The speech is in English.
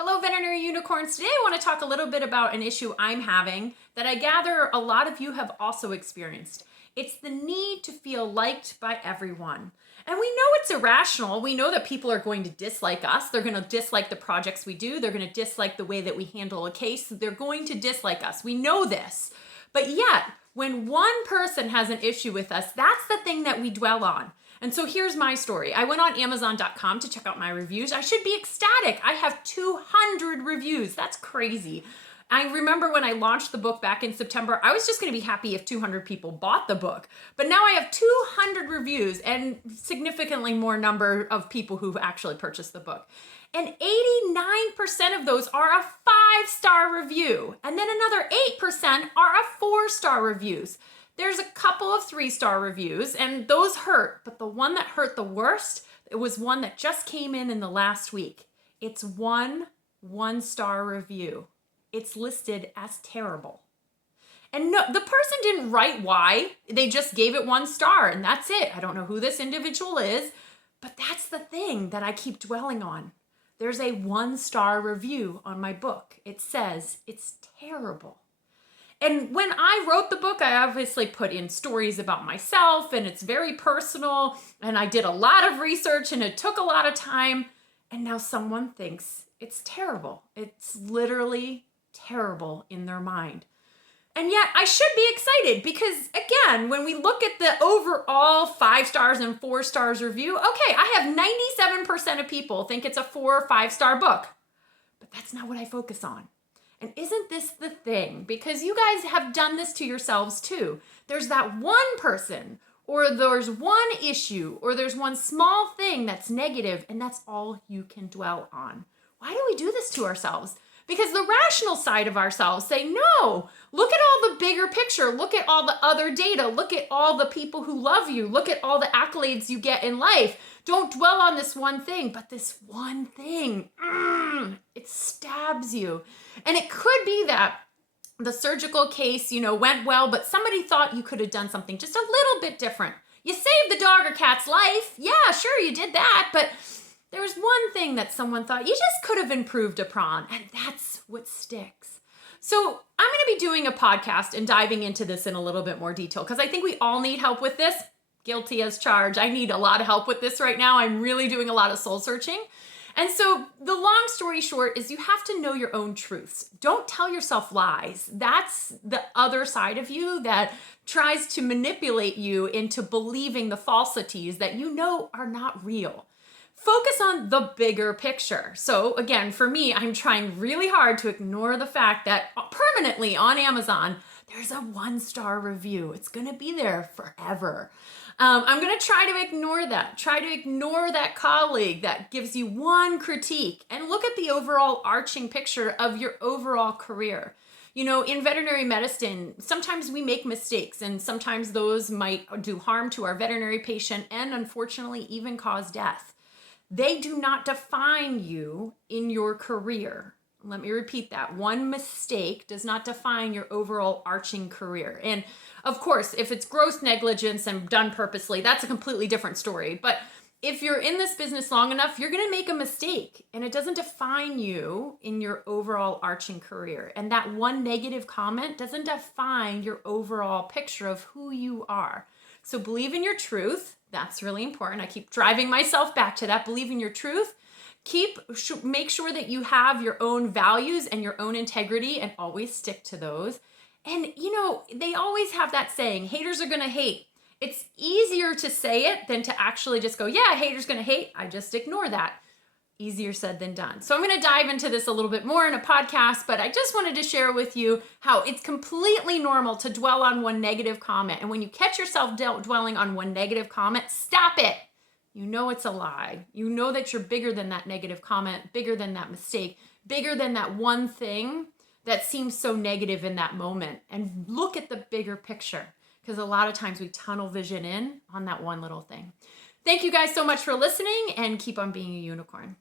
Hello, veterinary unicorns. Today I want to talk a little bit about an issue I'm having that I gather a lot of you have also experienced. It's the need to feel liked by everyone. And we know it's irrational. We know that people are going to dislike us. They're going to dislike the projects we do. They're going to dislike the way that we handle a case. They're going to dislike us. We know this. But yet, when one person has an issue with us, that's the thing that we dwell on. And so here's my story. I went on Amazon.com to check out my reviews. I should be ecstatic. I have 200 reviews. That's crazy. I remember when I launched the book back in September, I was just going to be happy if 200 people bought the book. But now I have 200 reviews and significantly more number of people who've actually purchased the book. And 89% of those are a 5-star review. And then another 8% are a 4-star reviews. There's a couple of 3-star reviews, and those hurt, but the one that hurt the worst, it was one that just came in the last week. It's one 1-star review. It's listed as terrible. And no, the person didn't write why. They just gave it 1 star, and that's it. I don't know who this individual is, but that's the thing that I keep dwelling on. There's a 1-star review on my book. It says it's terrible. And when I wrote the book, I obviously put in stories about myself, and it's very personal, and I did a lot of research, and it took a lot of time, and now someone thinks it's terrible. It's literally terrible in their mind. And yet I should be excited because, again, when we look at the overall 5 stars and 4 stars review, okay, I have 97% of people think it's a 4 or 5-star book, but that's not what I focus on. And isn't this the thing? Because you guys have done this to yourselves too. There's that one person, or there's one issue, or there's one small thing that's negative, and that's all you can dwell on. Why do we do this to ourselves? Because the rational side of ourselves say, no, look at all the bigger picture. Look at all the other data. Look at all the people who love you. Look at all the accolades you get in life. Don't dwell on this one thing, but this one thing, it stabs you. And it could be that the surgical case, went well, but somebody thought you could have done something just a little bit different. You saved the dog or cat's life. Yeah, sure, you did that, but there was one thing that someone thought you just could have improved upon, and that's what sticks. So I'm going to be doing a podcast and diving into this in a little bit more detail because I think we all need help with this. Guilty as charged. I need a lot of help with this right now. I'm really doing a lot of soul searching. And so the long story short is you have to know your own truths. Don't tell yourself lies. That's the other side of you that tries to manipulate you into believing the falsities that you know are not real. Focus on the bigger picture. So again, for me, I'm trying really hard to ignore the fact that permanently on Amazon, there's a 1-star review. It's going to be there forever. I'm going to try to ignore that. Try to ignore that colleague that gives you one critique and look at the overall arching picture of your overall career. In veterinary medicine, sometimes we make mistakes and sometimes those might do harm to our veterinary patient and unfortunately even cause death. They do not define you in your career. Let me repeat that. One mistake does not define your overall arching career. And of course, if it's gross negligence and done purposely, that's a completely different story. But if you're in this business long enough, you're going to make a mistake and it doesn't define you in your overall arching career. And that one negative comment doesn't define your overall picture of who you are. So believe in your truth. That's really important. I keep driving myself back to that. Believe in your truth. Make sure that you have your own values and your own integrity and always stick to those. And they always have that saying, haters are going to hate. It's easier to say it than to actually just go, yeah, haters going to hate. I just ignore that. Easier said than done. So I'm going to dive into this a little bit more in a podcast, but I just wanted to share with you how it's completely normal to dwell on one negative comment. And when you catch yourself dwelling on one negative comment, stop it. You know it's a lie. You know that you're bigger than that negative comment, bigger than that mistake, bigger than that one thing that seems so negative in that moment. And look at the bigger picture because a lot of times we tunnel vision in on that one little thing. Thank you guys so much for listening and keep on being a unicorn.